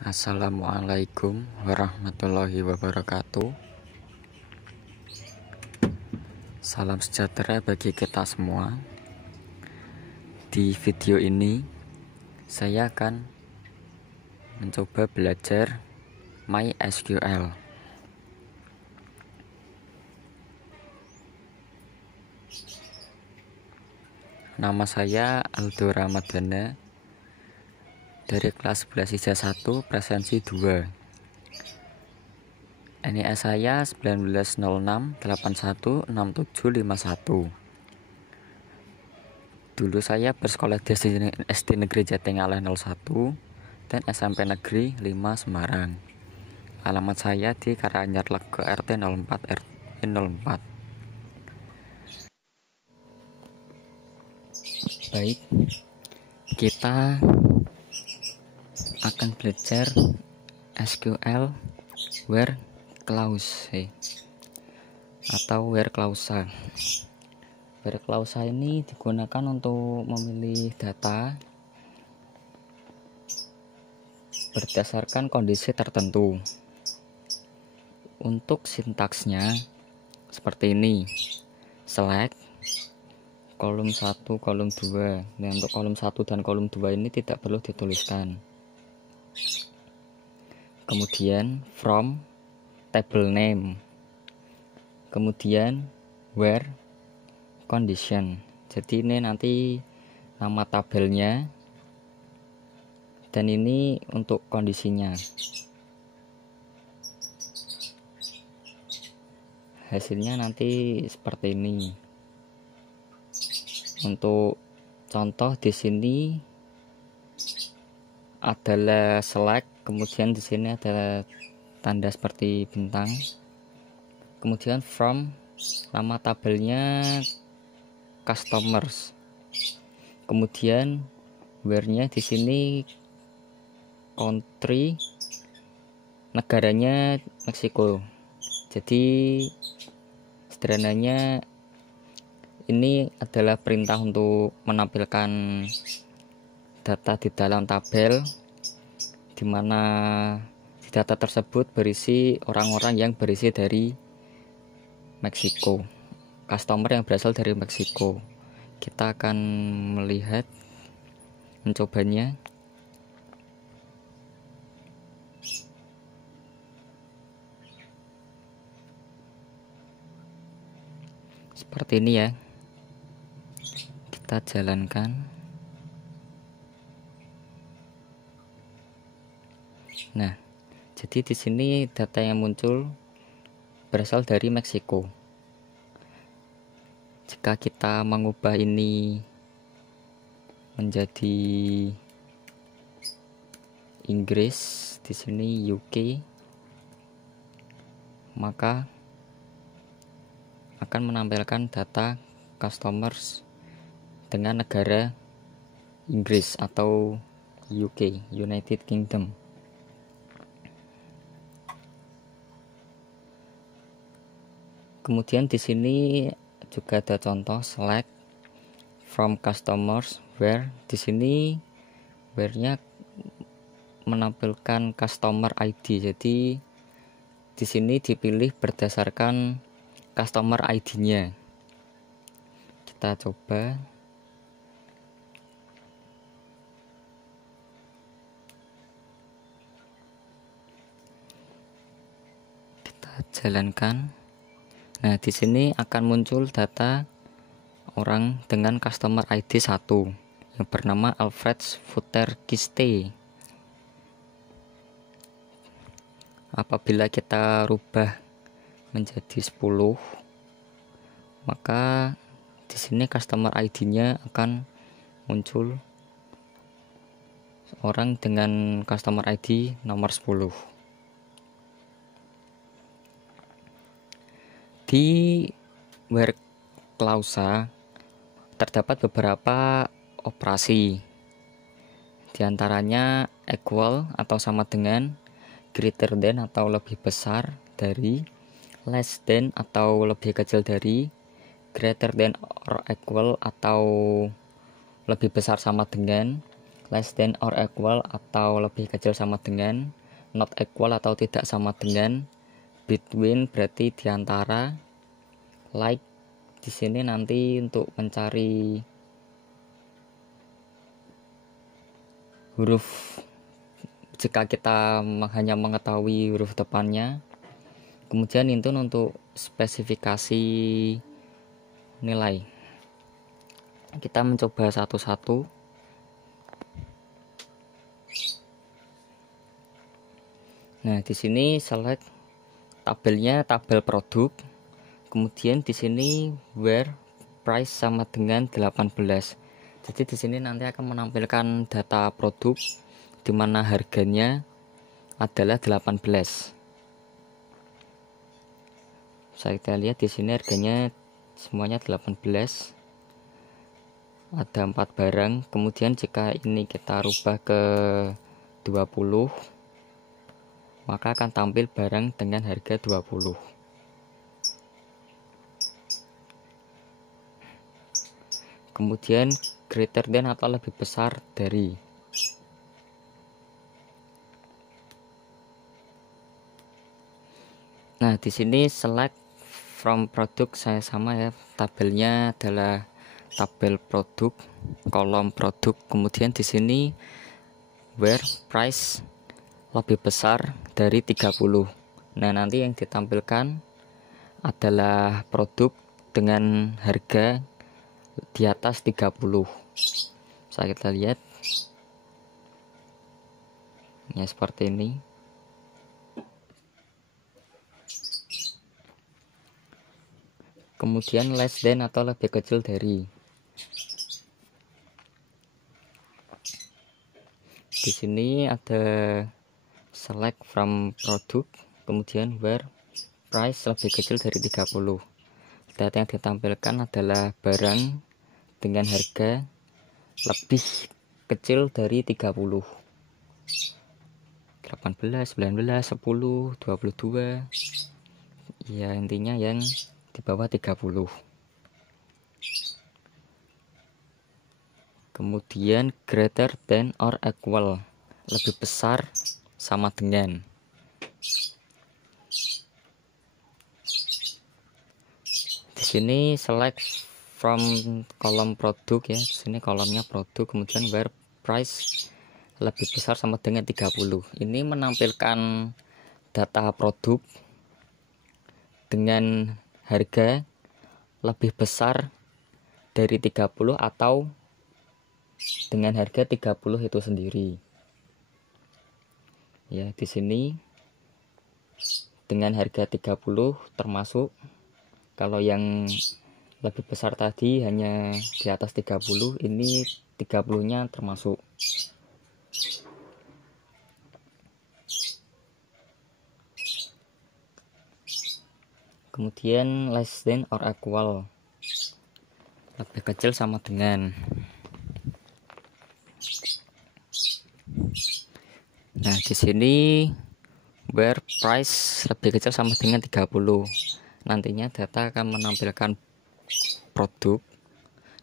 Assalamualaikum warahmatullahi wabarakatuh. Salam sejahtera bagi kita semua. Di video ini saya akan mencoba belajar MySQL. Nama saya Aldo Ramadana dari kelas 11 IJA 1 presensi 2. NIS saya 1906816751. Dulu saya bersekolah di SD Negeri Jatingaleh 01 dan SMP Negeri 5 Semarang. Alamat saya di Karanganyar Lego RT 04 RT 04. Baik, kita akan belajar SQL where clause atau where clause. Where clause ini digunakan untuk memilih data berdasarkan kondisi tertentu. Untuk sintaksnya seperti ini: select kolom 1, kolom 2. Nah, untuk kolom 1 dan kolom 2 ini tidak perlu dituliskan. Kemudian from table name, kemudian where condition. Jadi ini nanti nama tabelnya dan ini untuk kondisinya. Hasilnya nanti seperti ini. Untuk contoh di sini adalah select, kemudian di sini ada tanda seperti bintang. Kemudian from, nama tabelnya customers. Kemudian where-nya di sini country, negaranya Meksiko. Jadi sederhananya ini adalah perintah untuk menampilkan data di dalam tabel, di mana di data tersebut berisi orang-orang yang berisi dari Meksiko, customer yang berasal dari Meksiko. Kita akan melihat, mencobanya. Seperti ini ya. Kita jalankan. Nah, jadi di sini data yang muncul berasal dari Meksiko. Jika kita mengubah ini menjadi Inggris, di sini UK, maka akan menampilkan data customers dengan negara Inggris atau UK, United Kingdom. Kemudian di sini juga ada contoh select from customers where. Di sini where-nya menampilkan customer ID. Jadi di sini dipilih berdasarkan customer ID-nya. Kita coba. Kita jalankan. Nah, di sini akan muncul data orang dengan customer ID 1 yang bernama Alfred Futterkiste. Apabila kita rubah menjadi 10, maka di sini customer ID-nya akan muncul orang dengan customer ID nomor 10. Di where clause terdapat beberapa operasi, di antaranya equal atau sama dengan, greater than atau lebih besar dari, less than atau lebih kecil dari, greater than or equal atau lebih besar sama dengan, less than or equal atau lebih kecil sama dengan, not equal atau tidak sama dengan, between berarti diantara, like di sini nanti untuk mencari huruf jika kita hanya mengetahui huruf depannya. Kemudian itu untuk spesifikasi nilai. Kita mencoba satu-satu. Nah, di sini select tabelnya, tabel produk. Kemudian di sini where price sama dengan 18. Jadi di sini nanti akan menampilkan data produk di mana harganya adalah 18. Kita lihat di sini harganya semuanya 18. Ada 4 barang. Kemudian jika ini kita rubah ke 20, maka akan tampil barang dengan harga 20. Kemudian greater than atau lebih besar dari. Nah, di sini select from produk saya sama ya, tabelnya adalah tabel produk, kolom produk. Kemudian di sini where price lebih besar dari 30. Nah, nanti yang ditampilkan adalah produk dengan harga di atas 30. Kita lihat ya, seperti ini. Kemudian less than atau lebih kecil dari. Di sini ada select from produk, kemudian where price lebih kecil dari 30. Data yang ditampilkan adalah barang dengan harga lebih kecil dari 30. 18, 19, 10, 22. Ya, intinya yang di bawah 30. Kemudian greater than or equal, lebih besar sama dengan. Di sini select from kolom produk ya. Di sini kolomnya produk, kemudian where price lebih besar sama dengan 30. Ini menampilkan data produk dengan harga lebih besar dari 30 atau dengan harga 30 itu sendiri. Ya, di sini dengan harga 30 termasuk. Kalau yang lebih besar tadi hanya di atas 30, ini 30-nya termasuk. Kemudian less than or equal, lebih kecil sama dengan. Nah, di sini where price lebih kecil sama dengan 30. Nantinya data akan menampilkan produk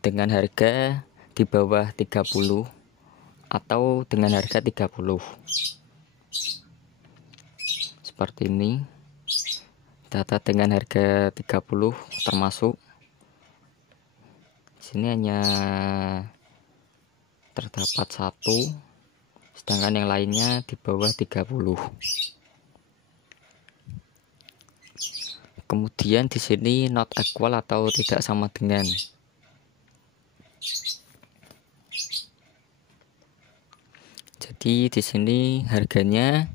dengan harga di bawah 30 atau dengan harga 30. Seperti ini. Data dengan harga 30 termasuk. Di sini hanya terdapat 1, sedangkan yang lainnya di bawah 30. Kemudian di sini not equal atau tidak sama dengan. Jadi di sini harganya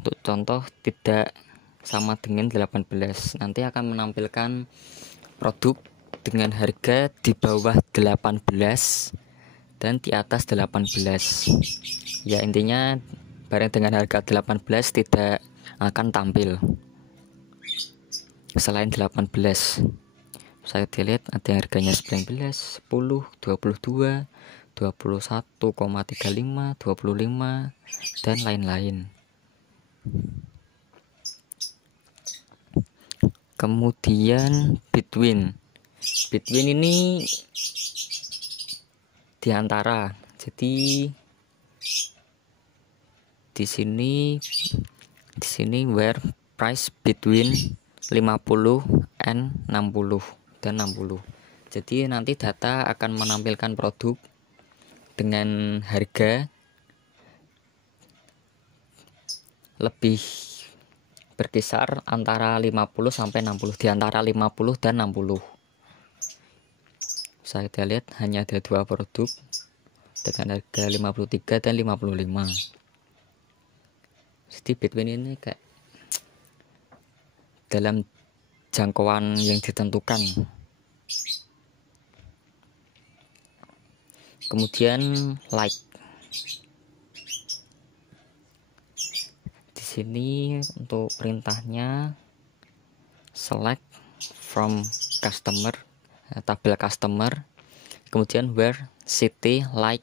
untuk contoh tidak sama dengan 18. Nanti akan menampilkan produk dengan harga di bawah 18 dan di atas 18. Ya, intinya barang dengan harga 18 tidak akan tampil selain 18. Saya dilihat ada yang harganya 19, 10, 22, 21,35, 25 dan lain-lain. Kemudian between ini diantara. Jadi di sini where price between 50 and 60 dan 60. Jadi nanti data akan menampilkan produk dengan harga lebih berkisar antara 50 sampai 60, di antara 50 dan 60. Bisa kita lihat hanya ada dua produk dengan harga 53 dan 55. Jadi Bitcoin ini kayak dalam jangkauan yang ditentukan. Kemudian like. Di sini untuk perintahnya select from customer, tabel customer, kemudian where city like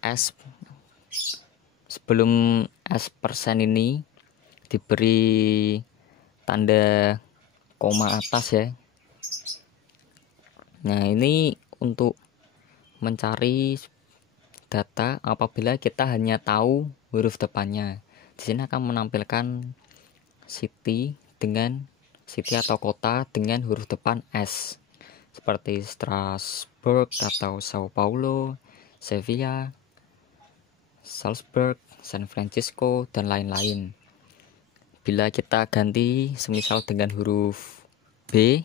as, sebelum as persen ini diberi tanda koma atas ya. Nah, ini untuk mencari data apabila kita hanya tahu huruf depannya. Di sini akan menampilkan city atau kota dengan huruf depan S, seperti Strasbourg atau Sao Paulo, Sevilla, Salzburg, San Francisco, dan lain-lain. Bila kita ganti semisal dengan huruf B,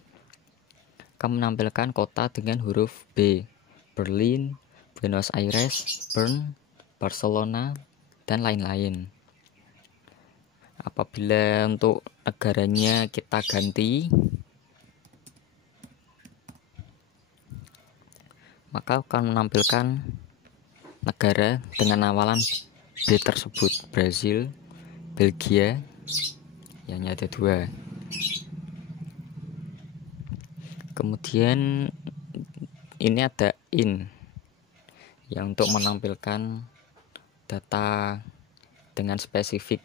akan menampilkan kota dengan huruf B, Berlin, Buenos Aires, Bern, Barcelona, dan lain-lain. Apabila untuk negaranya kita ganti, maka akan menampilkan negara dengan awalan B tersebut, Brazil, Belgia, yang ada dua. Kemudian ini ada in yang untuk menampilkan data dengan spesifik,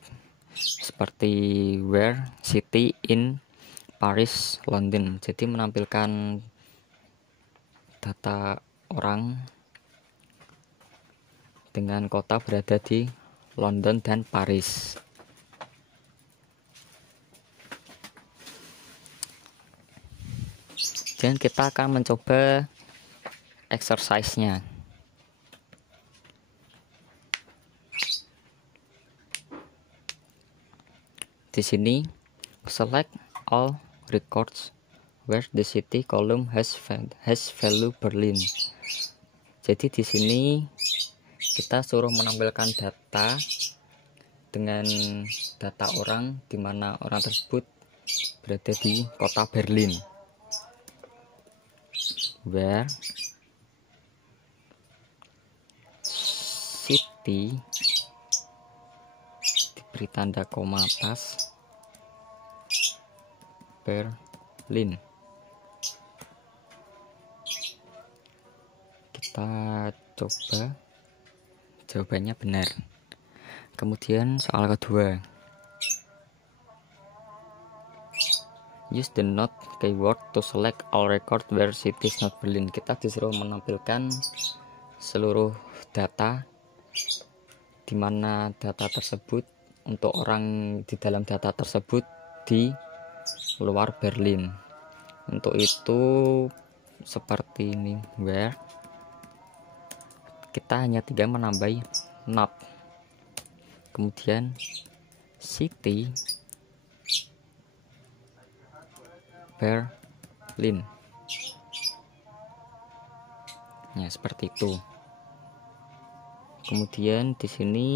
seperti where city in Paris, London. Jadi menampilkan data orang dengan kota berada di London dan Paris. Dan kita akan mencoba exercise-nya. Di sini select all records where the city column has value Berlin. Jadi di sini kita suruh menampilkan data dengan data orang, di mana orang tersebut berada di kota Berlin. Where city diberi tanda koma atas, Berlin. Kita coba jawabannya benar. Kemudian soal kedua, use the not keyword to select all record where city is not Berlin. Kita disuruh menampilkan seluruh data di mana data tersebut untuk orang di dalam data tersebut di luar Berlin. Untuk itu seperti ini, where kita hanya tinggal menambahi not, kemudian city Berlin. Ya, seperti itu. Kemudian di sini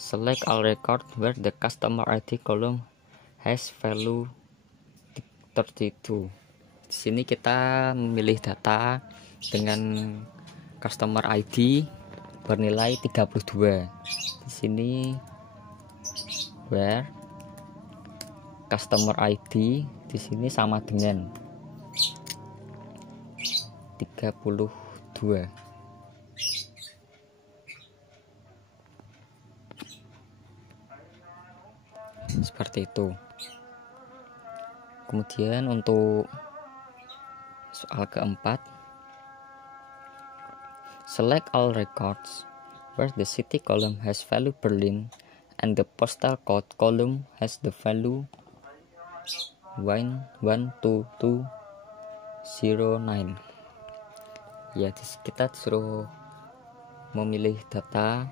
select all record where the customer ID column has value 32. Di sini kita memilih data dengan customer ID bernilai 32. Di sini where customer ID di sini sama dengan 32. Seperti itu. Kemudian untuk soal keempat, select all records where the city column has value Berlin and the postal code column has the value 12209. Ya, kita disuruh memilih data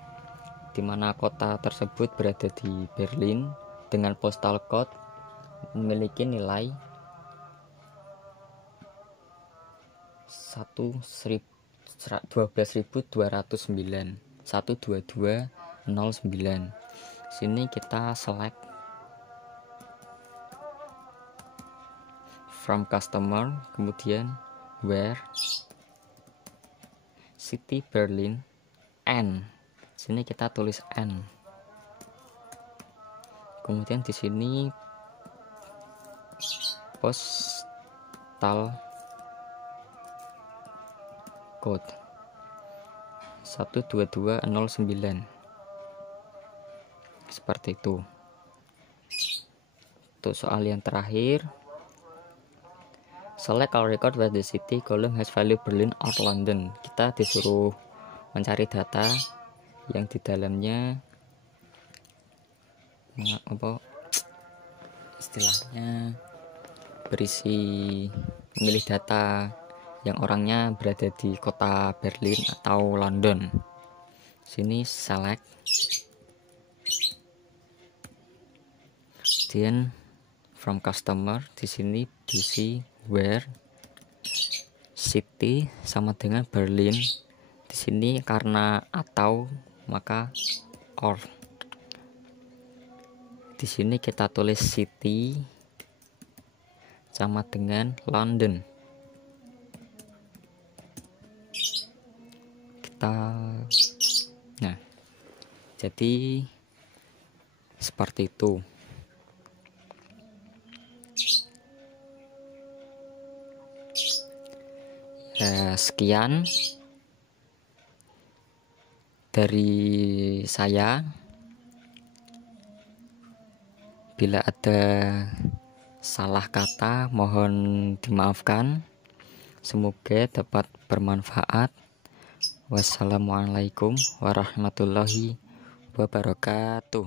di mana kota tersebut berada di Berlin dengan postal code memiliki nilai 12209. Sini kita select from customer, kemudian where, city Berlin, N. Sini kita tulis N. Kemudian di sini postal code 12209. Seperti itu. Untuk soal yang terakhir, select our record where the city column has value Berlin or London. Kita disuruh mencari data yang di dalamnya istilahnya berisi memilih data yang orangnya berada di kota Berlin atau London. Sini select, kemudian from customer, di sini diisi where, city sama dengan Berlin. Di sini karena atau maka or. Di sini kita tulis city sama dengan London. Nah, jadi seperti itu. Ya, sekian dari saya. Bila ada salah kata mohon dimaafkan. Semoga dapat bermanfaat. Wassalamualaikum warahmatullahi wabarakatuh.